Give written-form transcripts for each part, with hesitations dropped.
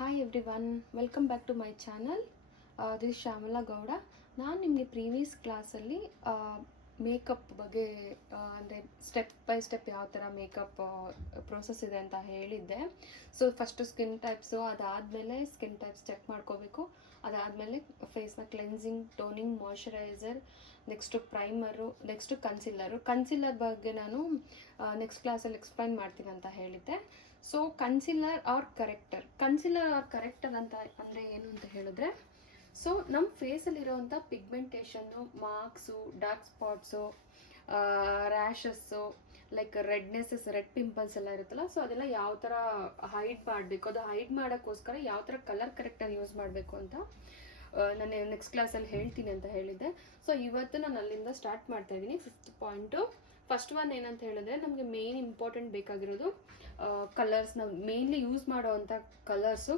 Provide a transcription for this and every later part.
Hi everyone, welcome back to my channel. This is Shamala Gowda. ನಾನು ನಿಮಗೆ previous ಕ್ಲಾಸಲ್ಲಿ makeup ಬಗ್ಗೆ ಅಂದರೆ ಸ್ಟೆಪ್ ಬೈ ಸ್ಟೆಪ್ ಯಾವ ಥರ ಮೇಕಪ್ ಪ್ರೋಸೆಸ್ ಇದೆ ಅಂತ ಹೇಳಿದ್ದೆ. ಸೊ ಫಸ್ಟು ಸ್ಕಿನ್ ಟೈಪ್ಸು, ಅದಾದಮೇಲೆ ಸ್ಕಿನ್ ಟೈಪ್ಸ್ ಚೆಕ್ ಮಾಡ್ಕೋಬೇಕು. ಅದಾದಮೇಲೆ ಫೇಸ್ನ cleansing, toning, moisturiser, next primer, next concealer ಬಗ್ಗೆ ನಾನು ನೆಕ್ಸ್ಟ್ ಕ್ಲಾಸಲ್ಲಿ ಎಕ್ಸ್ಪ್ಲೈನ್ ಮಾಡ್ತೀನಿ ಅಂತ ಹೇಳಿದ್ದೆ. ಸೊ ಕನ್ಸಿಲ್ಲರ್ ಆರ್ ಕರೆಕ್ಟರ್ ಅಂತ ಅಂದರೆ ಏನು ಅಂತ ಹೇಳಿದ್ರೆ, ಸೊ ನಮ್ಮ ಫೇಸಲ್ಲಿರೋವಂಥ pigmentation, marks, dark spots, rashes, like red pimples ಎಲ್ಲ ಇರುತ್ತಲ್ಲ, ಸೊ ಅದೆಲ್ಲ ಯಾವ ಥರ ಹೈಡ್ ಮಾಡಬೇಕು, ಅದು ಹೈಡ್ ಮಾಡೋಕ್ಕೋಸ್ಕರ ಯಾವ ಥರ ಕಲರ್ ಕರೆಕ್ಟರ್ ಯೂಸ್ ಮಾಡಬೇಕು ಅಂತ ನಾನು ನೆಕ್ಸ್ಟ್ ಕ್ಲಾಸಲ್ಲಿ ಹೇಳ್ತೀನಿ ಅಂತ ಹೇಳಿದ್ದೆ. ಸೊ ಇವತ್ತು ನಾನು ಅಲ್ಲಿಂದ ಸ್ಟಾರ್ಟ್ ಮಾಡ್ತಾ ಇದ್ದೀನಿ. 5th ಪಾಯಿಂಟು, ಫಸ್ಟ್ ಒನ್ ಏನಂತ ಹೇಳಿದ್ರೆ, ನಮಗೆ ಮೇನ್ ಇಂಪಾರ್ಟೆಂಟ್ ಬೇಕಾಗಿರೋದು ಕಲರ್ಸ್. ನಾವು ಮೇನ್ಲಿ ಯೂಸ್ ಮಾಡೋವಂಥ ಕಲರ್ಸು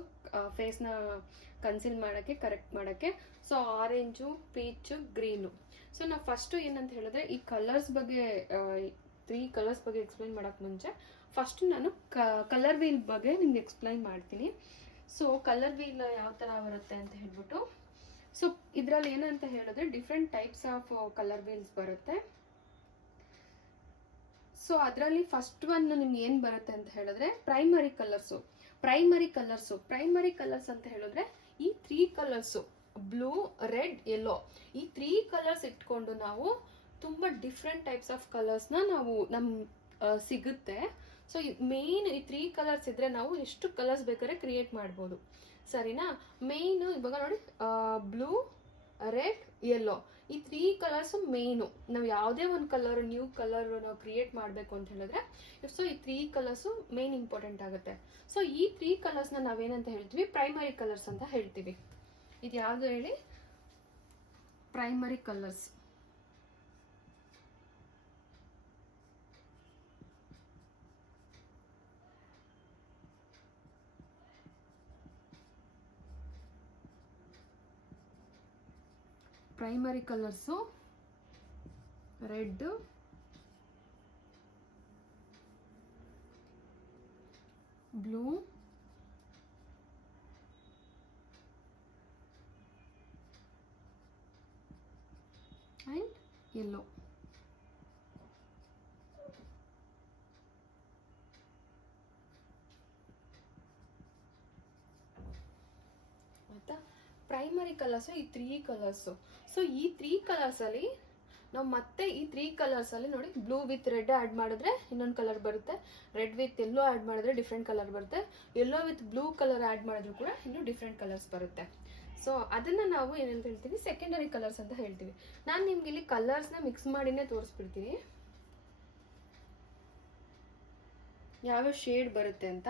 ಫೇಸ್ನ ಕನ್ಸಿಲ್ ಮಾಡೋಕ್ಕೆ, ಕರೆಕ್ಟ್ ಮಾಡೋಕ್ಕೆ. So orange, peach, green. So ನಾವು ಫಸ್ಟು ಏನಂತ ಹೇಳಿದ್ರೆ, ಈ ಕಲರ್ಸ್ ಬಗ್ಗೆ 3 ಕಲರ್ಸ್ ಬಗ್ಗೆ ಎಕ್ಸ್ಪ್ಲೈನ್ ಮಾಡೋಕ್ಕೆ ಮುಂಚೆ ಫಸ್ಟ್ ನಾನು ಕಲರ್ ವೀಲ್ ಬಗ್ಗೆ ನಿಮ್ಗೆ ಎಕ್ಸ್ಪ್ಲೈನ್ ಮಾಡ್ತೀನಿ. ಸೊ ಕಲರ್ ವೀಲ್ ಯಾವ ಥರ ಬರುತ್ತೆ ಅಂತ ಹೇಳ್ಬಿಟ್ಟು, ಸೊ ಇದರಲ್ಲಿ ಏನಂತ ಹೇಳಿದ್ರೆ different types of colour wheels ಬರುತ್ತೆ. ಸೊ ಅದರಲ್ಲಿ ಫಸ್ಟ್ ಒನ್ ನಿಮ್ಗೆ ಏನು ಬರುತ್ತೆ ಅಂತ ಹೇಳಿದ್ರೆ ಪ್ರೈಮರಿ ಕಲರ್ಸ್ ಅಂತ ಹೇಳಿದ್ರೆ ಈ 3 ಕಲರ್ಸು, ಬ್ಲೂ, ರೆಡ್, ಯೆಲ್ಲೋ, ಈ 3 ಕಲರ್ಸ್ ಇಟ್ಕೊಂಡು ನಾವು ತುಂಬ ಡಿಫ್ರೆಂಟ್ ಟೈಪ್ಸ್ ಆಫ್ ಕಲರ್ಸ್ನ ನಾವು ಸಿಗುತ್ತೆ. ಸೊ ಮೇನ್ ಈ 3 ಕಲರ್ಸ್ ಇದ್ರೆ ನಾವು ಎಷ್ಟು ಕಲರ್ಸ್ ಬೇಕಾದ್ರೆ ಕ್ರಿಯೇಟ್ ಮಾಡ್ಬೋದು, ಸರಿನಾ? ಮೇಯ್ನು ಇವಾಗ ನೋಡಿ, ಬ್ಲೂ, ರೆಡ್, ಯೆಲ್ಲೋ, ಈ 3 ಕಲರ್ಸು ಮೇಯ್ನು. ನಾವು ಯಾವುದೇ ಒಂದು ನ್ಯೂ ಕಲರ್ ನಾವು ಕ್ರಿಯೇಟ್ ಮಾಡಬೇಕು ಅಂತ ಹೇಳಿದ್ರೆ, ಸೊ ಈ 3 ಕಲರ್ಸು ಮೇನ್ ಇಂಪಾರ್ಟೆಂಟ್ ಆಗುತ್ತೆ. ಸೊ ಈ 3 ಕಲರ್ಸ್ನ ನಾವೇನಂತ ಹೇಳ್ತೀವಿ, ಪ್ರೈಮರಿ ಕಲರ್ಸ್ ಅಂತ ಹೇಳ್ತೀವಿ. ಇದು ಯಾವುದು ಹೇಳಿ? Primary colours. Primary colours red, blue, and yellow. ಆಯಿತಾ? ಪ್ರೈಮರಿ ಕಲರ್ಸು ಈ 3 ಕಲರ್ಸು. ಸೊ ಈ 3 ಕಲರ್ಸಲ್ಲಿ ನಾವು ಮತ್ತೆ ಈ 3 ಕಲರ್ಸಲ್ಲಿ ನೋಡಿ, ಬ್ಲೂ ವಿತ್ ರೆಡ್ ಆ್ಯಡ್ ಮಾಡಿದ್ರೆ ಇನ್ನೊಂದು ಕಲರ್ ಬರುತ್ತೆ, ರೆಡ್ ವಿತ್ ಯೆಲ್ಲೋ ಆ್ಯಡ್ ಮಾಡಿದ್ರೆ ಡಿಫ್ರೆಂಟ್ ಕಲರ್ ಬರುತ್ತೆ, yellow with blue colour add ಮಾಡಿದ್ರು ಕೂಡ ಇನ್ನೂ ಡಿಫ್ರೆಂಟ್ ಕಲರ್ಸ್ ಬರುತ್ತೆ. ಸೊ ಅದನ್ನು ನಾವು ಏನಂತ ಹೇಳ್ತೀವಿ, ಸೆಕೆಂಡರಿ ಕಲರ್ಸ್ ಅಂತ ಹೇಳ್ತೀವಿ. ನಾನು ನಿಮ್ಗೆ ಇಲ್ಲಿ ಕಲರ್ಸ್ನ ಮಿಕ್ಸ್ ಮಾಡಿನೇ ತೋರಿಸ್ಬಿಡ್ತೀನಿ ಯಾವ್ಯಾವ ಶೇಡ್ ಬರುತ್ತೆ ಅಂತ.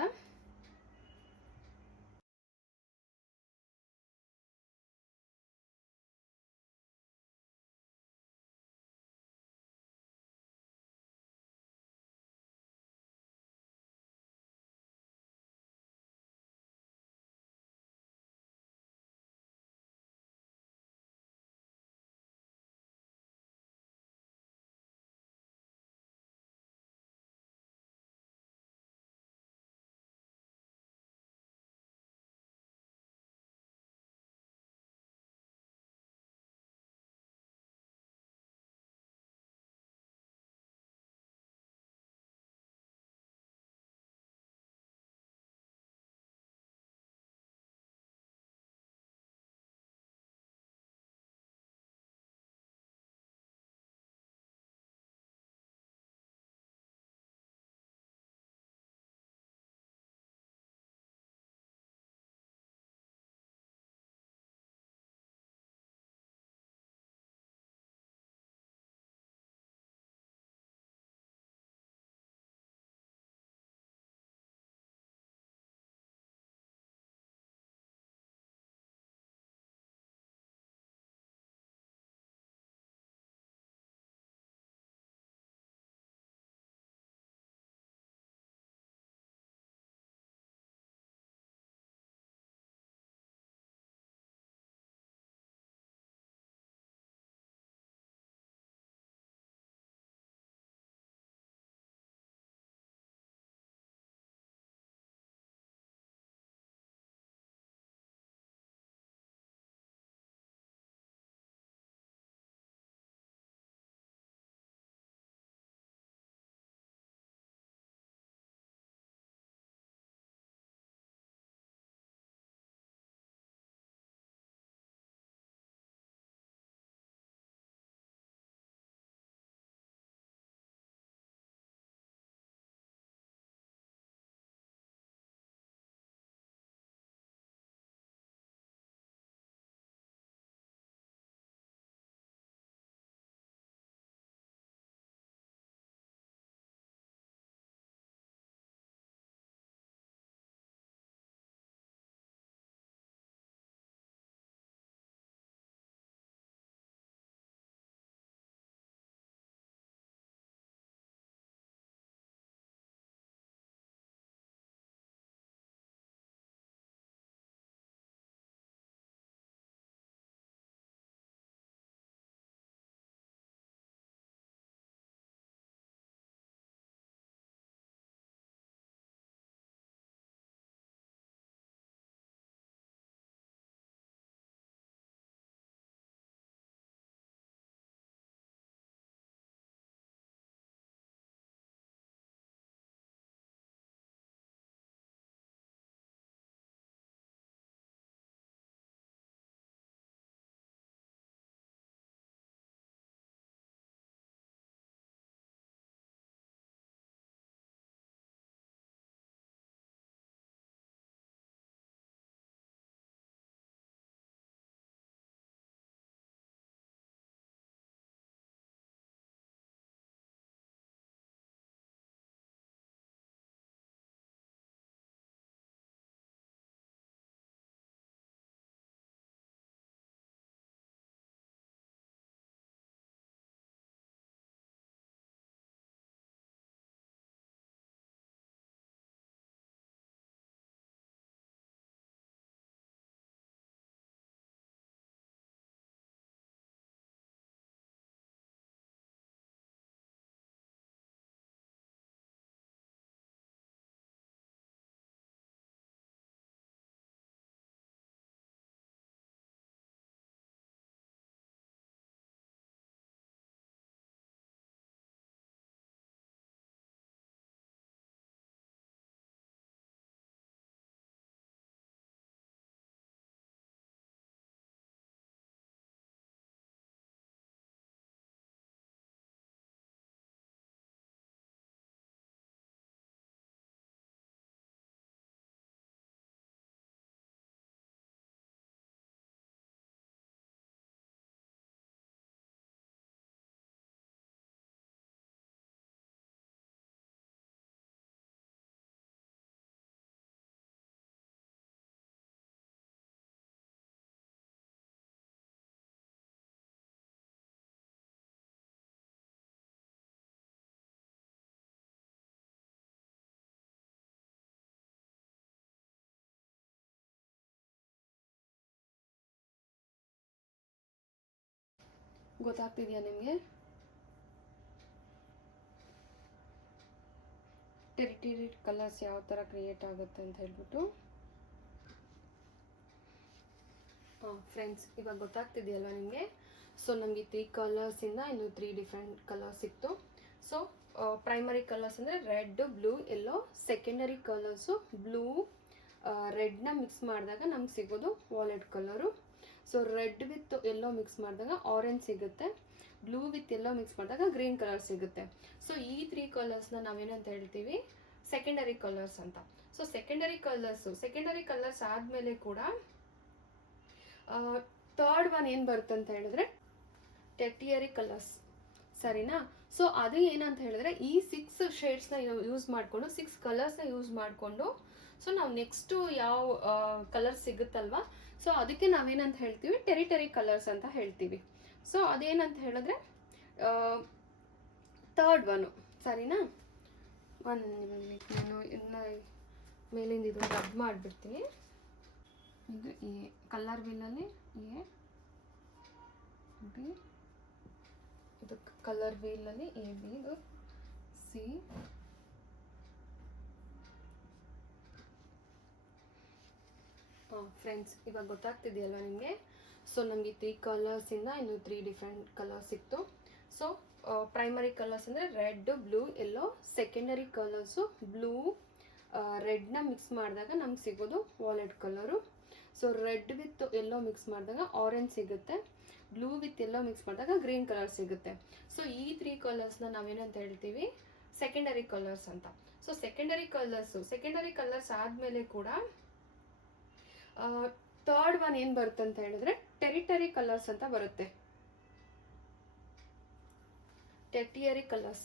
ಗೊತ್ತಾಗ್ತಿದೆಯಾ ನಿಮಗೆ? ಟೆರಿಟರಿ ಕಲರ್ಸ್ ಯಾವ ಥರ ಕ್ರಿಯೇಟ್ ಆಗುತ್ತೆ ಅಂತ ಹೇಳ್ಬಿಟ್ಟು. ಫ್ರೆಂಡ್ಸ್, ಇವಾಗ ಗೊತ್ತಾಗ್ತಿದೆಯಲ್ವ ನಿಮಗೆ? ಸೊ ನಮಗೆ 3 ಕಲರ್ಸಿಂದ ಇನ್ನು 3 ಡಿಫ್ರೆಂಟ್ ಕಲರ್ಸ್ ಸಿಕ್ತು. ಸೊ ಪ್ರೈಮರಿ ಕಲರ್ಸ್ ಅಂದರೆ ರೆಡ್, ಬ್ಲೂ, ಎಲ್ಲೋ. ಸೆಕೆಂಡರಿ ಕಲರ್ಸು ಬ್ಲೂ ರೆಡ್ನ ಮಿಕ್ಸ್ ಮಾಡಿದಾಗ ನಮ್ಗೆ ಸಿಗೋದು wallet colour. So red with yellow mix ಮಾಡಿದಾಗ ಆರೆಂಜ್ ಸಿಗುತ್ತೆ. ಬ್ಲೂ ವಿತ್ ಎಲ್ಲೋ ಮಿಕ್ಸ್ ಮಾಡಿದಾಗ ಗ್ರೀನ್ ಕಲರ್ ಸಿಗುತ್ತೆ. ಸೊ ಈ 3 ಕಲರ್ಸ್ನ ನಾವೇನಂತ ಹೇಳ್ತೀವಿ? ಸೆಕೆಂಡರಿ ಕಲರ್ಸ್ ಅಂತ. ಸೊ ಸೆಕೆಂಡರಿ ಕಲರ್ಸ್ ಆದಮೇಲೆ ಕೂಡ ಥರ್ಡ್ ಒನ್ ಏನು ಬರುತ್ತೆ ಅಂತ ಹೇಳಿದ್ರೆ ಟೆರ್ಟಿಯರಿ ಕಲರ್ಸ್, ಸರಿನಾ? ಸೊ ಅದು ಏನಂತ ಹೇಳಿದ್ರೆ ಈ 6 ಶೇಡ್ಸ್ನ ಯೂಸ್ ಮಾಡಿಕೊಂಡು 6 ಕಲರ್ಸ್ನ ಯೂಸ್ ಮಾಡಿಕೊಂಡು ಸೊ ನಾವು ನೆಕ್ಸ್ಟು ಯಾವ ಕಲರ್ ಸಿಗುತ್ತಲ್ವ, ಸೊ ಅದಕ್ಕೆ ನಾವೇನಂತ ಹೇಳ್ತೀವಿ? ಟೆರಿಟರಿ ಕಲರ್ಸ್ ಅಂತ ಹೇಳ್ತೀವಿ. ಸೊ ಅದೇನಂತ ಹೇಳಿದ್ರೆ ಥರ್ಡ್ ಒನ್ನು, ಸರಿನಾ? ನಾನು ಇನ್ನು ಮೇಲಿಂದ ಇದು ರಬ್ ಮಾಡಿಬಿಡ್ತೀನಿ. ಇದು ಎ ಕಲರ್ ವೀಲಲ್ಲಿ ಎ, ಬಿ, ಇದು ಕಲರ್ ವೀಲಲ್ಲಿ ಎ, ಬಿ, ಇದು ಸಿ, ಫ್ರೆಂಡ್ಸ್, ಇವಾಗ ಗೊತ್ತಾಗ್ತಿದೆಯಲ್ವ ನಿಮಗೆ? ಸೊ ನಮಗೆ 3 ಕಲರ್ಸಿಂದ ಇನ್ನು 3 ಡಿಫ್ರೆಂಟ್ ಕಲರ್ಸ್ ಸಿಕ್ತು. ಸೊ ಪ್ರೈಮರಿ ಕಲರ್ಸ್ ಅಂದರೆ ರೆಡ್, ಬ್ಲೂ, ಎಲ್ಲೋ. ಸೆಕೆಂಡರಿ ಕಲರ್ಸು ಬ್ಲೂ ರೆಡ್ನ ಮಿಕ್ಸ್ ಮಾಡಿದಾಗ ನಮ್ಗೆ ಸಿಗೋದು wallet colour. So red with yellow mix ಮಾಡಿದಾಗ ಆರೆಂಜ್ ಸಿಗುತ್ತೆ. ಬ್ಲೂ ವಿತ್ ಎಲ್ಲೋ ಮಿಕ್ಸ್ ಮಾಡಿದಾಗ ಗ್ರೀನ್ ಕಲರ್ ಸಿಗುತ್ತೆ. ಸೊ ಈ 3 ಕಲರ್ಸ್ನ ನಾವೇನಂತ ಹೇಳ್ತೀವಿ? ಸೆಕೆಂಡರಿ ಕಲರ್ಸ್ ಅಂತ. ಸೊ ಸೆಕೆಂಡರಿ ಕಲರ್ಸ್ ಆದಮೇಲೆ ಕೂಡ ಥರ್ಡ್ ಒನ್ ಏನು ಬರುತ್ತೆ ಅಂತ ಹೇಳಿದ್ರೆ ಟೆರಿಟರಿ ಕಲರ್ಸ್ ಅಂತ ಬರುತ್ತೆ. ಟೆರ್ಟಿಯರಿ ಕಲರ್ಸ್,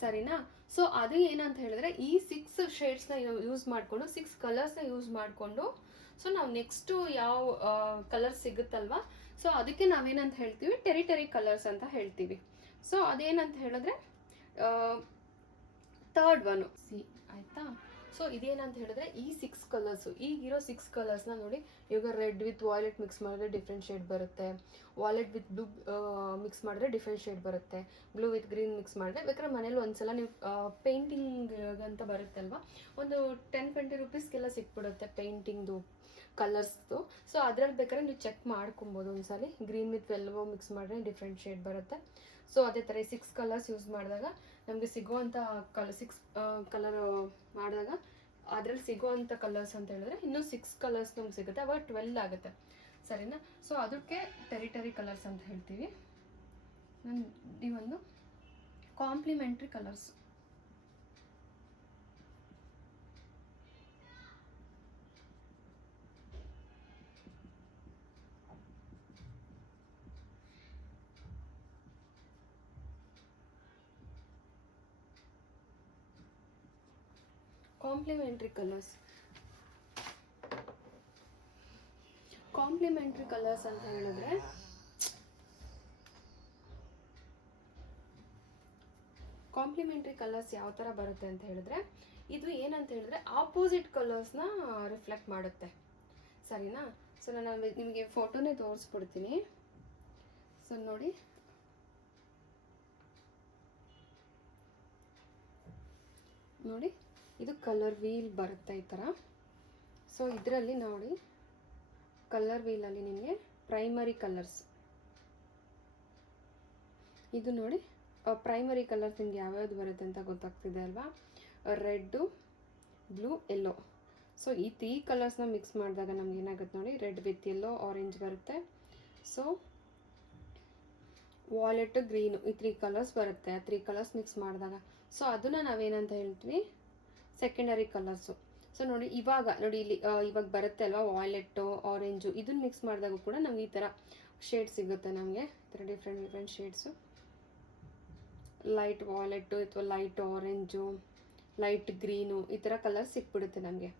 ಸರಿನಾ? ಸೊ ಅದು ಏನಂತ ಹೇಳಿದ್ರೆ ಈ 6 ಶೇಡ್ಸ್ನ ಯೂಸ್ ಮಾಡಿಕೊಂಡು 6 ಕಲರ್ಸ್ನ ಯೂಸ್ ಮಾಡಿಕೊಂಡು ಸೊ ನಾವು ನೆಕ್ಸ್ಟು ಯಾವ ಕಲರ್ ಸಿಗುತ್ತಲ್ವ, ಸೊ ಅದಕ್ಕೆ ನಾವೇನಂತ ಹೇಳ್ತೀವಿ? ಟೆರಿಟರಿ ಕಲರ್ಸ್ ಅಂತ ಹೇಳ್ತೀವಿ. ಸೊ ಅದೇನಂತ ಹೇಳಿದ್ರೆ ಥರ್ಡ್ ಒನ್ನು ಸಿ, ಆಯಿತಾ? ಸೊ ಇದೇನಂತ ಹೇಳಿದ್ರೆ ಈ 6 ಕಲರ್ಸು, ಈಗಿರೋ 6 ಕಲರ್ಸ್ನ ನೋಡಿ. ಇವಾಗ ರೆಡ್ ವಿತ್ ವಾಯ್ಲೆಟ್ ಮಿಕ್ಸ್ ಮಾಡಿದ್ರೆ ಡಿಫ್ರೆಂಟ್ ಶೇಡ್ ಬರುತ್ತೆ. ವಾಯ್ಲೆಟ್ ವಿತ್ ಬ್ಲೂ ಮಿಕ್ಸ್ ಮಾಡಿದ್ರೆ ಡಿಫ್ರೆಂಟ್ ಶೇಡ್ ಬರುತ್ತೆ. ಬ್ಲೂ ವಿತ್ ಗ್ರೀನ್ ಮಿಕ್ಸ್ ಮಾಡಿದ್ರೆ ಬೇಕಾದ್ರೆ ಮನೇಲಿ ಒಂದ್ಸಲ ನೀವು ಪೇಂಟಿಂಗ್ ಅಂತ ಬರುತ್ತೆ ಅಲ್ವಾ, ಒಂದು 10-20 ರುಪೀಸ್ಗೆಲ್ಲ ಸಿಕ್ಬಿಡುತ್ತೆ ಪೇಂಟಿಂಗ್ದು ಕಲರ್ಸ್ದು. ಸೊ ಅದ್ರಲ್ಲಿ ಬೇಕಾದ್ರೆ ನೀವು ಚೆಕ್ ಮಾಡ್ಕೊಬೋದು ಒಂದ್ಸಲಿ. ಗ್ರೀನ್ ವಿತ್ ಎಲ್ಲೋ ಮಿಕ್ಸ್ ಮಾಡಿದ್ರೆ ಡಿಫ್ರೆಂಟ್ ಶೇಡ್ ಬರುತ್ತೆ. ಸೊ ಅದೇ ಥರ 6 ಕಲರ್ಸ್ ಯೂಸ್ ಮಾಡಿದಾಗ ನಮಗೆ ಸಿಗೋವಂಥ 6 ಕಲರ್ ಮಾಡಿದಾಗ ಅದರಲ್ಲಿ ಸಿಗೋವಂಥ ಕಲರ್ಸ್ ಅಂತ ಹೇಳಿದ್ರೆ ಇನ್ನೂ 6 ಕಲರ್ಸ್ ನಮ್ಗೆ ಸಿಗುತ್ತೆ. ಅವಾಗ 12 ಆಗುತ್ತೆ, ಸರಿನಾ? ಸೊ ಅದಕ್ಕೆ ಟೆರಿಟರಿ ಕಲರ್ಸ್ ಅಂತ ಹೇಳ್ತೀವಿ. ಈ ಒಂದು ಕಾಂಪ್ಲಿಮೆಂಟ್ರಿ ಕಲರ್ಸ್. ಕಾಂಪ್ಲಿಮೆಂಟ್ರಿ ಕಲರ್ಸ್ ಅಂತ ಹೇಳಿದ್ರೆ ಕಾಂಪ್ಲಿಮೆಂಟ್ರಿ ಕಲರ್ಸ್ ಯಾವ ಥರ ಬರುತ್ತೆ ಅಂತ ಹೇಳಿದ್ರೆ ಇದು ಏನಂತ ಹೇಳಿದ್ರೆ ಆಪೋಸಿಟ್ ಕಲರ್ಸ್ನ ರಿಫ್ಲೆಕ್ಟ್ ಮಾಡುತ್ತೆ, ಸರಿನಾ? ಸೊ ನಾನು ನಿಮಗೆ ಫೋಟೋನೇ ತೋರಿಸ್ಬಿಡ್ತೀನಿ. ಸೊ ನೋಡಿ, ಇದು ಕಲರ್ ವೀಲ್ ಬರುತ್ತೆ ಈ ಥರ. ಸೊ ಇದರಲ್ಲಿ ನೋಡಿ, ಕಲರ್ ವೀಲಲ್ಲಿ ನಿಮಗೆ ಪ್ರೈಮರಿ ಕಲರ್ಸ್ ಇದು ನೋಡಿ. ಪ್ರೈಮರಿ ಕಲರ್ಸ್ ನಿಮ್ಗೆ ಯಾವ್ಯಾವ್ದು ಬರುತ್ತೆ ಅಂತ ಗೊತ್ತಾಗ್ತಿದೆ ಅಲ್ವಾ? ರೆಡ್ಡು, ಬ್ಲೂ, ಎಲ್ಲೋ. ಸೊ ಈ 3 ಕಲರ್ಸ್ನ ಮಿಕ್ಸ್ ಮಾಡಿದಾಗ ನಮ್ಗೆ ಏನಾಗುತ್ತೆ ನೋಡಿ, ರೆಡ್ ವಿತ್ ಎಲ್ಲೋ ಆರೆಂಜ್ ಬರುತ್ತೆ. ಸೊ ವಾಲೆಟ್, ಗ್ರೀನು, ಈ 3 ಕಲರ್ಸ್ ಬರುತ್ತೆ. ಆ 3 ಕಲರ್ಸ್ ಮಿಕ್ಸ್ ಮಾಡಿದಾಗ ಸೊ ಅದನ್ನು ನಾವೇನಂತ ಹೇಳ್ತೀವಿ? Secondary colours. ಸೊ ನೋಡಿ, ನೋಡಿ ಇಲ್ಲಿ ಇವಾಗ ಬರುತ್ತೆ ಅಲ್ವಾ, ವಾಯ್ಲೆಟ್ಟು, ಆರೆಂಜು, ಇದನ್ನ ಮಿಕ್ಸ್ ಮಾಡಿದಾಗ ಕೂಡ ನಮ್ಗೆ ಈ ಥರ ಶೇಡ್ ಸಿಗುತ್ತೆ. ನಮಗೆ ಈ ಥರ ಡಿಫ್ರೆಂಟ್ ಶೇಡ್ಸು, ಲೈಟ್ ವಾಯ್ಲೆಟ್ಟು ಅಥವಾ ಲೈಟ್ ಆರೆಂಜು, ಲೈಟ್ ಗ್ರೀನು, ಈ ಥರ ಕಲರ್ಸ್ ಸಿಕ್ಬಿಡುತ್ತೆ ನಮಗೆ.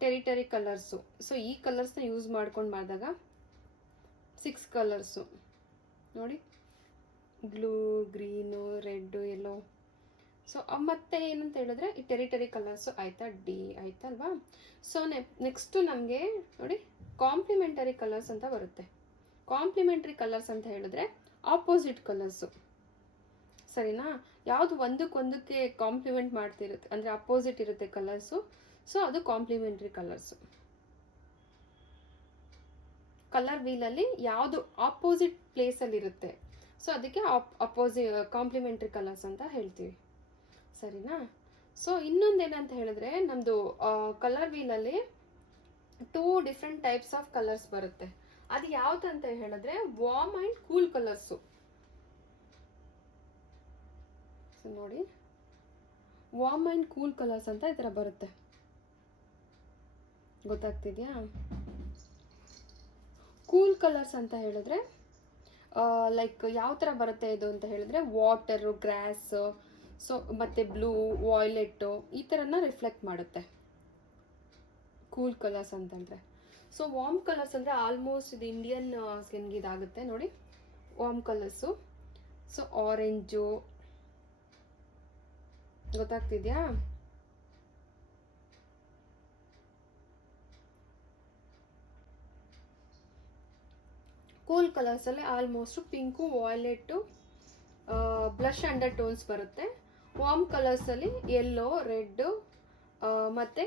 Territory colours. ಸೊ ಈ ಕಲರ್ಸ್ನ ಯೂಸ್ ಮಾಡ್ಕೊಂಡು ಮಾಡಿದಾಗ 6 ಕಲರ್ಸು ನೋಡಿ, ಬ್ಲೂ, ಗ್ರೀನು, ರೆಡ್ಡು, ಎಲ್ಲೋ. ಸೊ ಮತ್ತೆ ಏನಂತ ಹೇಳಿದ್ರೆ ಈ ಟೆರಿಟರಿ ಕಲರ್ಸು ಆಯಿತಾ, ಡಿ ಆಯ್ತಲ್ವಾ? ಸೊ ನೆಕ್ಸ್ಟು ನಮಗೆ ನೋಡಿ ಕಾಂಪ್ಲಿಮೆಂಟರಿ ಕಲರ್ಸ್ ಅಂತ ಬರುತ್ತೆ. ಕಾಂಪ್ಲಿಮೆಂಟ್ರಿ ಕಲರ್ಸ್ ಅಂತ ಹೇಳಿದ್ರೆ ಆಪೋಸಿಟ್ ಕಲರ್ಸು, ಸರಿನಾ? ಯಾವುದು ಒಂದಕ್ಕೊಂದಕ್ಕೆ ಕಾಂಪ್ಲಿಮೆಂಟ್ ಮಾಡ್ತಿರುತ್ತೆ, ಅಂದರೆ ಅಪೋಸಿಟ್ ಇರುತ್ತೆ ಕಲರ್ಸು, ಸೊ ಅದು ಕಾಂಪ್ಲಿಮೆಂಟ್ರಿ ಕಲರ್ಸು. ಕಲರ್ ವೀಲಲ್ಲಿ ಯಾವುದು ಆಪೋಸಿಟ್ ಪ್ಲೇಸಲ್ಲಿ ಇರುತ್ತೆ, ಸೊ ಅದಕ್ಕೆ ಕಾಂಪ್ಲಿಮೆಂಟ್ರಿ ಕಲರ್ಸ್ ಅಂತ ಹೇಳ್ತೀವಿ, ಸರಿನಾ? ಸೊ ಇನ್ನೊಂದೇನಂತ ಹೇಳಿದ್ರೆ, ನಮ್ಮದು ಕಲರ್ ವೀಲಲ್ಲಿ 2 ಡಿಫ್ರೆಂಟ್ ಟೈಪ್ಸ್ ಆಫ್ ಕಲರ್ಸ್ ಬರುತ್ತೆ. ಅದು ಯಾವ್ದಂತ ಹೇಳಿದ್ರೆ warm and cool colours. So ನೋಡಿ, ವಾರ್ಮ್ ಆ್ಯಂಡ್ ಕೂಲ್ ಕಲರ್ಸ್ ಅಂತ ಈ ಥರ ಬರುತ್ತೆ, ಗೊತ್ತಾಗ್ತಿದ್ಯಾ? ಕೂಲ್ ಕಲರ್ಸ್ ಅಂತ ಹೇಳಿದ್ರೆ ಲೈಕ್ ಯಾವ ಥರ ಬರುತ್ತೆ ಇದು ಅಂತ ಹೇಳಿದ್ರೆ, ವಾಟರು, ಗ್ರಾಸ್, ಸೊ ಮತ್ತು ಬ್ಲೂ, ವಾಯ್ಲೆಟ್ಟು ಈ ಥರನ ರಿಫ್ಲೆಕ್ಟ್ ಮಾಡುತ್ತೆ ಕೂಲ್ ಕಲರ್ಸ್ ಅಂತಂದರೆ. ಸೊ ವಾರ್ಮ್ ಕಲರ್ಸ್ ಅಂದರೆ ಆಲ್ಮೋಸ್ಟ್ ಇದು ಇಂಡಿಯನ್ ಸ್ಕಿನ್ಗೆ ಇದಾಗುತ್ತೆ ನೋಡಿ, ವಾರ್ಮ್ ಕಲರ್ಸು. ಸೊ ಆರೆಂಜು, ಗೊತ್ತಾಗ್ತಿದ್ಯಾ? ಕೂಲ್ ಕಲರ್ಸಲ್ಲಿ almost pink, violet, blush undertones ಬರುತ್ತೆ. ವಾರ್ಮ್ ಕಲರ್ಸಲ್ಲಿ ಯೆಲ್ಲೋ, ರೆಡ್ಡು ಮತ್ತು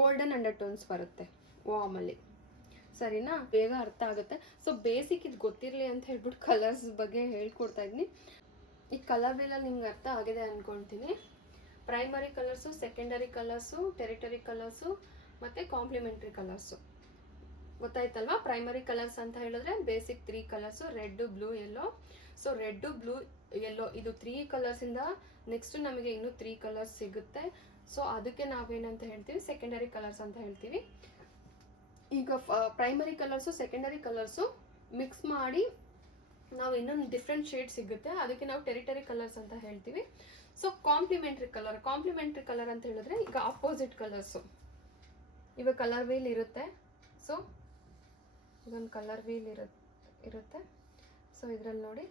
ಗೋಲ್ಡನ್ ಅಂಡರ್ ಟೋನ್ಸ್ ಬರುತ್ತೆ ವಾರ್ಮಲ್ಲಿ, ಸರಿನಾ? ಬೇಗ ಅರ್ಥ ಆಗುತ್ತೆ. ಸೊ ಬೇಸಿಕ್ ಇದು ಗೊತ್ತಿರಲಿ ಅಂತ ಹೇಳ್ಬಿಟ್ಟು ಕಲರ್ಸ್ ಬಗ್ಗೆ ಹೇಳ್ಕೊಡ್ತಾ ಇದ್ದೀನಿ. ಈ ಕಲರ್ ವೀಲಲ್ಲಿ ನಿಮ್ಗೆ ಅರ್ಥ ಆಗಿದೆ ಅಂದ್ಕೊಳ್ತೀನಿ. Primary colours, secondary colours, territory colours ಮತ್ತು ಕಾಂಪ್ಲಿಮೆಂಟ್ರಿ ಕಲರ್ಸು ಗೊತ್ತಾಯ್ತಲ್ವಾ? ಪ್ರೈಮರಿ ಕಲರ್ಸ್ ಅಂತ ಹೇಳಿದ್ರೆ basic 3 colours, red, blue, yellow. So red, blue, yellow ಇದು 3 ಕಲರ್ಸಿಂದ ನೆಕ್ಸ್ಟ್ ನಮಗೆ ಇನ್ನೂ 3 ಕಲರ್ಸ್ ಸಿಗುತ್ತೆ. ಸೊ ಅದಕ್ಕೆ ನಾವೇನಂತ ಹೇಳ್ತೀವಿ, ಸೆಕೆಂಡರಿ ಕಲರ್ಸ್ ಅಂತ ಹೇಳ್ತೀವಿ. ಈಗ primary colours, secondary colours mix ಮಾಡಿ ನಾವು ಇನ್ನೊಂದು ಡಿಫ್ರೆಂಟ್ ಶೇಡ್ ಸಿಗುತ್ತೆ, ಅದಕ್ಕೆ ನಾವು ಟೆರಿಟರಿ ಕಲರ್ಸ್ ಅಂತ ಹೇಳ್ತೀವಿ. ಸೊ ಕಾಂಪ್ಲಿಮೆಂಟ್ರಿ ಕಲರ್ ಅಂತ ಹೇಳಿದ್ರೆ ಈಗ ಅಪೋಸಿಟ್ ಕಲರ್ಸು. ಇವಾಗ ಕಲರ್ ವೀಲ್ ಇರುತ್ತೆ, ಸೊ ಇದೊಂದು ಕಲರ್ ವೀಲ್ ಇರುತ್ತೆ. ಸೊ ಇದರಲ್ಲಿ ನೋಡಿ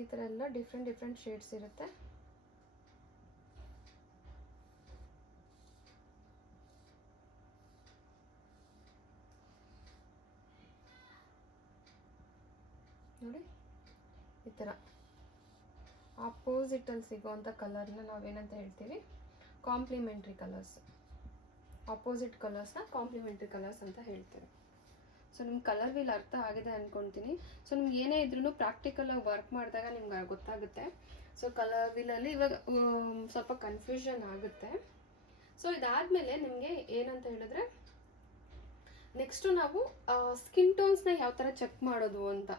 ಈ ಥರ ಎಲ್ಲ ಡಿಫ್ರೆಂಟ್ ಶೇಡ್ಸ್ ಇರುತ್ತೆ. ನೋಡಿ ಈ ಥರ ಆಪೋಸಿಟಲ್ಲಿ ಸಿಗೋವಂಥ ಕಲರ್ನ ನಾವೇನಂತ ಹೇಳ್ತೀವಿ, ಕಾಂಪ್ಲಿಮೆಂಟ್ರಿ ಕಲರ್ಸ್. ಆಪೋಸಿಟ್ ಕಲರ್ಸ್ನ ಕಾಂಪ್ಲಿಮೆಂಟ್ರಿ ಕಲರ್ಸ್ ಅಂತ ಹೇಳ್ತೀವಿ. ಸೊ ನಿಮ್ಗೆ ಕಲರ್ ವೀಲ್ ಅರ್ಥ ಆಗಿದೆ ಅಂದ್ಕೊಳ್ತೀನಿ. ಸೊ ನಿಮ್ಗೆ ಏನೇ ಇದ್ರೂ ಪ್ರಾಕ್ಟಿಕಲಾಗಿ ವರ್ಕ್ ಮಾಡಿದಾಗ ನಿಮ್ಗೆ ಗೊತ್ತಾಗುತ್ತೆ. ಸೊ ಕಲರ್ ವೀಲಲ್ಲಿ ಇವಾಗ ಸ್ವಲ್ಪ ಕನ್ಫ್ಯೂಷನ್ ಆಗುತ್ತೆ. ಸೊ ಇದಾದಮೇಲೆ ನಿಮಗೆ ಏನಂತ ಹೇಳಿದ್ರೆ, ನೆಕ್ಸ್ಟು ನಾವು ಸ್ಕಿನ್ ಟೋನ್ಸ್ನ ಯಾವ ಥರ ಚೆಕ್ ಮಾಡೋದು ಅಂತ.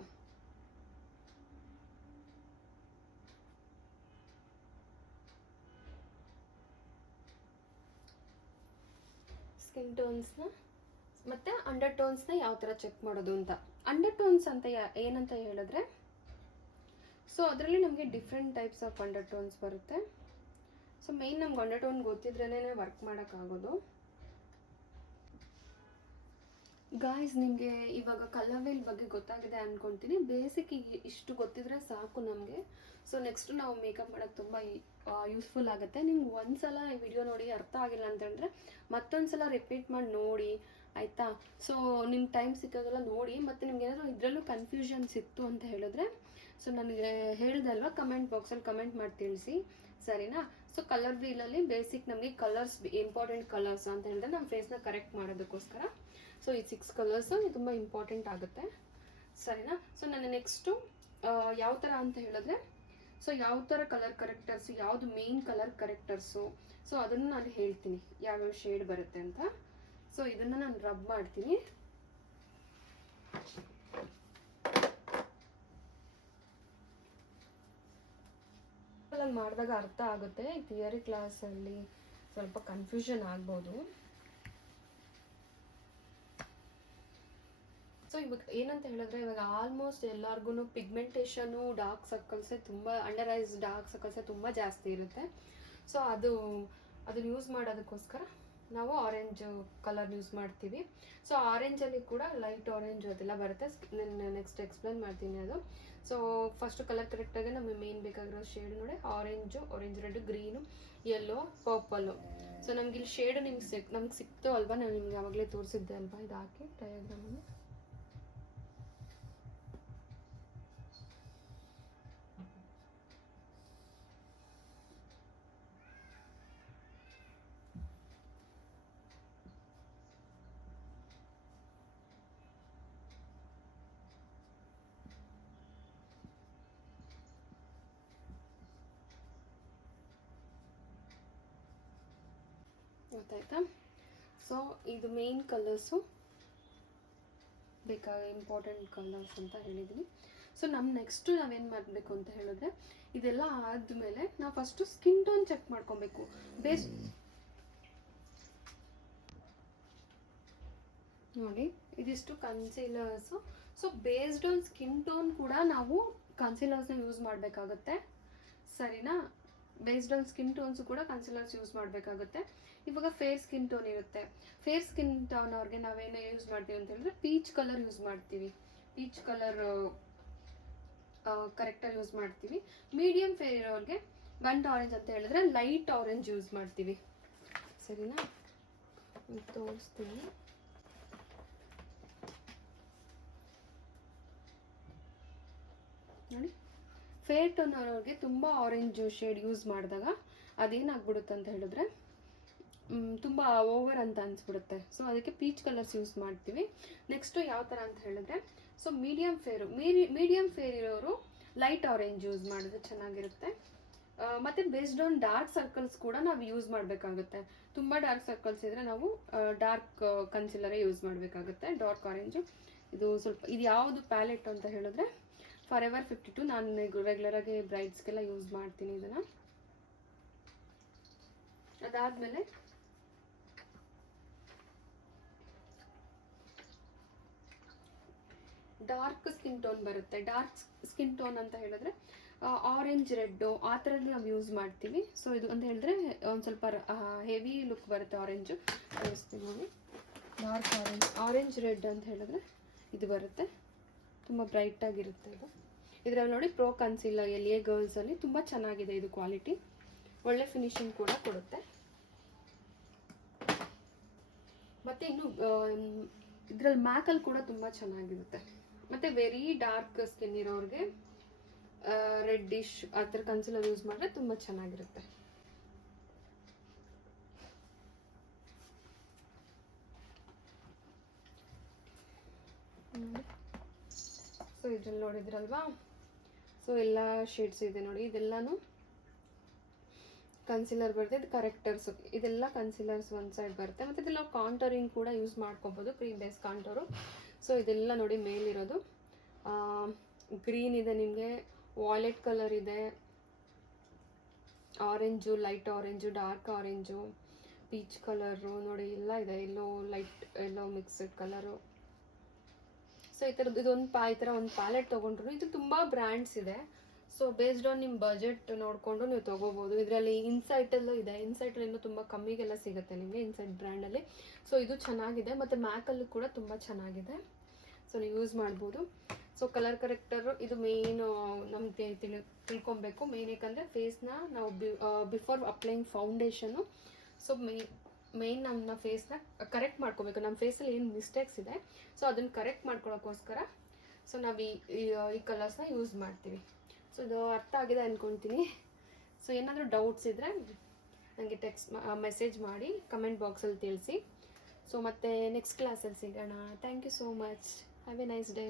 ಸ್ಕಿನ್ ಟೋನ್ಸ್ನ ಮತ್ತು ಅಂಡರ್ ಟೋನ್ಸ್ನ ಯಾವ ಥರ ಚೆಕ್ ಮಾಡೋದು ಅಂತ. ಅಂಡರ್ ಟೋನ್ಸ್ ಅಂತ ಏನಂತ ಹೇಳಿದ್ರೆ, ಸೊ ಅದರಲ್ಲಿ ನಮಗೆ different types of under tones ಬರುತ್ತೆ. ಸೊ ಮೇಯ್ನ್ ನಮ್ಗೆ ಅಂಡರ್ ಟೋನ್ ಗೊತ್ತಿದ್ರೇ ವರ್ಕ್ ಮಾಡೋಕ್ಕಾಗೋದು. ಗಾಯ್ಸ್, ನಿಮಗೆ ಇವಾಗ ಕಲರ್ ವೀಲ್ ಬಗ್ಗೆ ಗೊತ್ತಾಗಿದೆ ಅಂದ್ಕೊಳ್ತೀನಿ. ಬೇಸಿಕ್ ಇಷ್ಟು ಗೊತ್ತಿದ್ರೆ ಸಾಕು ನಮಗೆ. ಸೊ ನೆಕ್ಸ್ಟ್ ನಾವು ಮೇಕಪ್ ಮಾಡೋಕ್ಕೆ ತುಂಬ ಯೂಸ್ಫುಲ್ ಆಗುತ್ತೆ. ನಿಮ್ಗೆ ಒಂದ್ಸಲ ಈ ವಿಡಿಯೋ ನೋಡಿ ಅರ್ಥ ಆಗಿಲ್ಲ ಅಂತಂದರೆ ಮತ್ತೊಂದು ಸಲ ರಿಪೀಟ್ ಮಾಡಿ ನೋಡಿ, ಆಯಿತಾ? ಸೊ ನಿಮ್ಮ ಟೈಮ್ ಸಿಕ್ಕಾಗೆಲ್ಲ ನೋಡಿ. ಮತ್ತು ನಿಮ್ಗೆ ಏನಾದರೂ ಇದರಲ್ಲೂ ಕನ್ಫ್ಯೂಷನ್ಸ್ ಇತ್ತು ಅಂತ ಹೇಳಿದ್ರೆ, ಸೊ ನನಗೆ ಹೇಳಿದಲ್ವ, ಕಮೆಂಟ್ ಬಾಕ್ಸಲ್ಲಿ ಕಮೆಂಟ್ ಮಾಡಿ ತಿಳಿಸಿ, ಸರಿನಾ? ಸೊ ಕಲರ್ ವೀಲಲ್ಲಿ ಬೇಸಿಕ್ ನಮಗೆ ಕಲರ್ಸ್, ಇಂಪಾರ್ಟೆಂಟ್ ಕಲರ್ಸ್ ಅಂತ ಹೇಳಿದ್ರೆ ನಮ್ಮ ಫೇಸ್ನ ಕರೆಕ್ಟ್ ಮಾಡೋದಕ್ಕೋಸ್ಕರ ಸೊ ಈ 6 ಕಲರ್ಸು ತುಂಬ ಇಂಪಾರ್ಟೆಂಟ್ ಆಗುತ್ತೆ, ಸರಿನಾ? ಸೊ ನಾನು ನೆಕ್ಸ್ಟು ಯಾವ ಥರ ಅಂತ ಹೇಳಿದ್ರೆ, ಸೊ ಯಾವ ಥರ ಕಲರ್ ಕರೆಕ್ಟರ್ಸು, ಯಾವುದು ಮೇನ್ ಕಲರ್ ಕರೆಕ್ಟರ್ಸು, ಸೊ ಅದನ್ನು ನಾನು ಹೇಳ್ತೀನಿ ಯಾವ್ಯಾವ ಶೇಡ್ ಬರುತ್ತೆ ಅಂತ. ಸೊ ಇದನ್ನು ನಾನು ರಬ್ ಮಾಡ್ತೀನಿ. ಮಾಡಿದಾಗ ಅರ್ಥ ಆಗುತ್ತೆ. ಥಿಯರಿ ಕ್ಲಾಸಲ್ಲಿ ಸ್ವಲ್ಪ ಕನ್ಫ್ಯೂಷನ್ ಆಗ್ಬೋದು. ಸೊ ಇವಾಗ ಏನಂತ ಹೇಳಿದ್ರೆ, ಇವಾಗ ಆಲ್ಮೋಸ್ಟ್ ಎಲ್ಲರಿಗೂ ಪಿಗ್ಮೆಂಟೇಷನು, ಡಾರ್ಕ್ ಸರ್ಕಲ್ಸೇ ತುಂಬ, ಅಂಡರ್ ಐಸ್ ಡಾರ್ಕ್ ಸರ್ಕಲ್ಸೇ ತುಂಬ ಜಾಸ್ತಿ ಇರುತ್ತೆ. ಸೊ ಅದನ್ನು ಯೂಸ್ ಮಾಡೋದಕ್ಕೋಸ್ಕರ ನಾವು ಆರೆಂಜ್ ಕಲರ್ ಯೂಸ್ ಮಾಡ್ತೀವಿ. ಸೊ ಆರೆಂಜಲ್ಲಿ ಕೂಡ ಲೈಟ್ ಆರೆಂಜ್ ಅದೆಲ್ಲ ಬರುತ್ತೆ, ನಾನು ನೆಕ್ಸ್ಟ್ ಎಕ್ಸ್ಪ್ಲೇನ್ ಮಾಡ್ತೀನಿ ಅದು. ಸೊ ಫಸ್ಟು ಕಲರ್ ಕರೆಕ್ಟಾಗಿ ನಮಗೆ ಮೇನ್ ಬೇಕಾಗಿರೋ ಶೇಡ್ ನೋಡಿ, orange red, green, yellow, purple. So ನಮ್ಗೆ ಇಲ್ಲಿ ಶೇಡು ನಮ್ಗೆ ಸಿಕ್ತು ಅಲ್ವಾ, ನಾನು ನಿಮ್ಗೆ ಆವಾಗಲೇ ತೋರಿಸಿದ್ದೆ ಅಲ್ವಾ, ಇದು ಹಾಕಿ ಡಯಾಗ್ರಾಮನ್ನು. ಗೊತ್ತಾಯ್ತಾ? ಸೊ ಇದು ಮೇನ್ ಕಲರ್ಸು ಇಂಪಾರ್ಟೆಂಟ್ ಕಲರ್ಸ್ ಅಂತ ಹೇಳಿದ್ದೀನಿ. ಸೊ ನೆಕ್ಸ್ಟು ನಾವೇನು ಮಾಡಬೇಕು ಅಂತ ಹೇಳಿದ್ರೆ, ಇದೆಲ್ಲ ಆದಮೇಲೆ ನಾವು ಫಸ್ಟು ಸ್ಕಿನ್ ಟೋನ್ ಚೆಕ್ ಮಾಡ್ಕೊಬೇಕು. ನೋಡಿ ಇದಿಷ್ಟು concealers. So based on skin tone ಕೂಡ ನಾವು ಕನ್ಸೀಲರ್ಸ್ನ ಯೂಸ್ ಮಾಡಬೇಕಾಗುತ್ತೆ, ಸರಿನಾ? ಬೇಸ್ಡ್ ಆನ್ ಸ್ಕಿನ್ ಟೋನ್ಸು ಕೂಡ ಕನ್ಸೀಲರ್ಸ್ ಯೂಸ್ ಮಾಡಬೇಕಾಗುತ್ತೆ. ಇವಾಗ ಫೇರ್ ಸ್ಕಿನ್ ಟೋನ್ ಇರುತ್ತೆ. ಫೇರ್ ಸ್ಕಿನ್ ಟೋನ್ ಅವ್ರಿಗೆ ನಾವೇನು ಯೂಸ್ ಮಾಡ್ತೀವಿ ಅಂತ ಹೇಳಿದ್ರೆ ಪೀಚ್ ಕಲರ್ ಯೂಸ್ ಮಾಡ್ತೀವಿ. ಪೀಚ್ ಕಲರ್ ಕರೆಕ್ಟಾಗಿ ಯೂಸ್ ಮಾಡ್ತೀವಿ. ಮೀಡಿಯಮ್ ಫೇರ್ ಇರೋರಿಗೆ ಬಂಟ್ ಆರೆಂಜ್ ಅಂತ ಹೇಳಿದ್ರೆ ಲೈಟ್ ಆರೆಂಜ್ ಯೂಸ್ ಮಾಡ್ತೀವಿ, ಸರಿನಾ? ತೋರಿಸ್ತೀನಿ. ನೋಡಿ, ಫೇರ್ ಟೋನ್ ಅವ್ರಿಗೆ ತುಂಬ ಆರೆಂಜ್ ಶೇಡ್ ಯೂಸ್ ಮಾಡಿದಾಗ ಅದೇನಾಗ್ಬಿಡುತ್ತೆ ಅಂತ ಹೇಳಿದ್ರೆ ತುಂಬ ಓವರ್ ಅಂತ ಅನಿಸ್ಬಿಡುತ್ತೆ. ಸೊ ಅದಕ್ಕೆ ಪೀಚ್ ಕಲರ್ಸ್ ಯೂಸ್ ಮಾಡ್ತೀವಿ. ನೆಕ್ಸ್ಟು ಯಾವ ಥರ ಅಂತ ಹೇಳಿದ್ರೆ, ಸೊ ಮೀಡಿಯಮ್ ಫೇರ್ ಇರೋರು ಲೈಟ್ ಆರೆಂಜ್ ಯೂಸ್ ಮಾಡಿದ್ರೆ ಚೆನ್ನಾಗಿರುತ್ತೆ. ಮತ್ತು ಬೇಸ್ಡ್ ಆನ್ ಡಾರ್ಕ್ ಸರ್ಕಲ್ಸ್ ಕೂಡ ನಾವು ಯೂಸ್ ಮಾಡಬೇಕಾಗುತ್ತೆ. ತುಂಬ ಡಾರ್ಕ್ ಸರ್ಕಲ್ಸ್ ಇದ್ದರೆ ನಾವು ಡಾರ್ಕ್ ಕನ್ಸಿಲರೇ ಯೂಸ್ ಮಾಡಬೇಕಾಗುತ್ತೆ. ಡಾರ್ಕ್ ಆರೆಂಜು ಇದು ಯಾವುದು ಪ್ಯಾಲೆಟ್ ಅಂತ ಹೇಳಿದ್ರೆ ಫಾರೆವರ್ 52. ನಾನು ರೆಗ್ಯುಲರಾಗಿ ಬ್ರೈಡ್ಸ್ಗೆಲ್ಲ ಯೂಸ್ ಮಾಡ್ತೀನಿ ಇದನ್ನು. ಅದಾದಮೇಲೆ ಡಾರ್ಕ್ ಸ್ಕಿನ್ ಟೋನ್ ಬರುತ್ತೆ. ಡಾರ್ಕ್ ಸ್ಕಿನ್ ಟೋನ್ ಅಂತ ಹೇಳಿದ್ರೆ ಆರೆಂಜ್ ರೆಡ್ಡು ಆ ಥರದ್ದು ನಾವು ಯೂಸ್ ಮಾಡ್ತೀವಿ. ಸೊ ಇದು ಅಂತ ಹೇಳಿದ್ರೆ ಒಂದು ಸ್ವಲ್ಪ ಹೆವಿ ಲುಕ್ ಬರುತ್ತೆ. ಆರೆಂಜು ತೋರಿಸ್ತೀನಿ ನೋಡಿ. ಡಾರ್ಕ್ ಆರೆಂಜ್ ರೆಡ್ ಅಂತ ಹೇಳಿದ್ರೆ ಇದು ಬರುತ್ತೆ, ತುಂಬ ಬ್ರೈಟಾಗಿರುತ್ತೆ ಇದು. ಇದರಲ್ಲಿ ನೋಡಿ ಪ್ರೋ ಕನ್ಸೀಲರ್ LA ಗರ್ಲ್ಸಲ್ಲಿ ತುಂಬ ಚೆನ್ನಾಗಿದೆ ಇದು ಕ್ವಾಲಿಟಿ, ಒಳ್ಳೆ ಫಿನಿಶಿಂಗ್ ಕೂಡ ಕೊಡುತ್ತೆ. ಮತ್ತು ಇನ್ನು ಇದರಲ್ಲಿ ಮ್ಯಾಕಲ್ಲಿ ಕೂಡ ತುಂಬ ಚೆನ್ನಾಗಿರುತ್ತೆ. ಮತ್ತು ವೆರಿ ಡಾರ್ಕ್ ಸ್ಕಿನ್ ಇರೋರಿಗೆ ರೆಡ್ಡಿಶ್ ಆ ಥರ ಕನ್ಸಿಲರ್ ಯೂಸ್ ಮಾಡಿದ್ರೆ ತುಂಬ ಚೆನ್ನಾಗಿರುತ್ತೆ. ಸೊ ಇದ್ರಲ್ಲಿ ನೋಡಿದ್ರಲ್ವಾ, ಸೊ ಎಲ್ಲ ಶೇಡ್ಸ್ ಇದೆ ನೋಡಿ. ಇದೆಲ್ಲನೂ ಕನ್ಸಿಲರ್ ಬರುತ್ತೆ. ಇದು ಕರೆಕ್ಟರ್ಸು, ಇದೆಲ್ಲ ಕನ್ಸಿಲರ್ಸ್ ಒಂದು ಸೈಡ್ ಬರುತ್ತೆ. ಮತ್ತು ಇದೆಲ್ಲ ಕಾಂಟರಿಂಗ್ ಕೂಡ ಯೂಸ್ ಮಾಡ್ಕೊಬೋದು, ಕ್ರೀಮ್ ಬೇಸ್ ಕಾಂಟೋರು. ಸೊ ಇದೆಲ್ಲ ನೋಡಿ ಮೇಲಿರೋದು ಗ್ರೀನ್ ಇದೆ, ನಿಮಗೆ ವಾಯ್ಲೆಟ್ ಕಲರ್ ಇದೆ, orange, light orange, dark orange, peach colour ನೋಡಿ ಎಲ್ಲ ಇದೆ. ಎಲ್ಲೋ ಮಿಕ್ಸ್ಡ್ ಕಲರು. ಸೊ ಈ ಥರದ್ದು ಈ ಥರ ಒಂದು ಪ್ಯಾಲೆಟ್ ತೊಗೊಂಡ್ರು. ಇದು ತುಂಬ ಬ್ರ್ಯಾಂಡ್ಸ್ ಇದೆ. ಸೊ ಬೇಸ್ಡ್ ಆನ್ ನಿಮ್ಮ ಬಜೆಟ್ ನೋಡಿಕೊಂಡು ನೀವು ತೊಗೋಬೋದು. ಇದರಲ್ಲಿ ಇನ್ಸೈಟಲ್ಲೂ ಇದೆ. ಇನ್ಸೈಟಲ್ಲಿ ಇನ್ನೂ ತುಂಬ ಕಮ್ಮಿಗೆಲ್ಲ ಸಿಗುತ್ತೆ ನಿಮಗೆ ಇನ್ಸೈಟ್ ಬ್ರ್ಯಾಂಡಲ್ಲಿ. ಸೊ ಇದು ಚೆನ್ನಾಗಿದೆ. ಮತ್ತು ಮ್ಯಾಕಲ್ಲೂ ಕೂಡ ತುಂಬ ಚೆನ್ನಾಗಿದೆ. ಸೊ ನೀವು ಯೂಸ್ ಮಾಡ್ಬೋದು. ಸೊ ಕಲರ್ ಕರೆಕ್ಟರು ಇದು ಮೇಯ್ನು ನಮಗೆ ತಿಳ್ಕೊಬೇಕು. ಮೇನ್ ಯಾಕಂದರೆ ಫೇಸ್ನ ನಾವು before applying foundation, so main ನಮ್ಮ ಫೇಸ್ನ ಕರೆಕ್ಟ್ ಮಾಡ್ಕೋಬೇಕು. ನಮ್ಮ ಫೇಸಲ್ಲಿ ಏನು ಮಿಸ್ಟೇಕ್ಸ್ ಇದೆ ಸೊ ಅದನ್ನು ಕರೆಕ್ಟ್ ಮಾಡ್ಕೊಳ್ಳೋಕ್ಕೋಸ್ಕರ ಸೊ ನಾವು ಈ ಕಲರ್ಸ್ನ ಯೂಸ್ ಮಾಡ್ತೀವಿ. ಸೊ ಇದು ಅರ್ಥ ಆಗಿದೆ ಅಂದ್ಕೊಳ್ತೀನಿ. ಸೊ ಏನಾದರೂ ಡೌಟ್ಸ್ ಇದ್ದರೆ ನನಗೆ ಮೆಸೇಜ್ ಮಾಡಿ ಕಮೆಂಟ್ ಬಾಕ್ಸಲ್ಲಿ ತಿಳಿಸಿ. ಸೊ ಮತ್ತೆ ನೆಕ್ಸ್ಟ್ ಕ್ಲಾಸಲ್ಲಿ ಸಿಗೋಣ. Thank you so much. Have a nice day.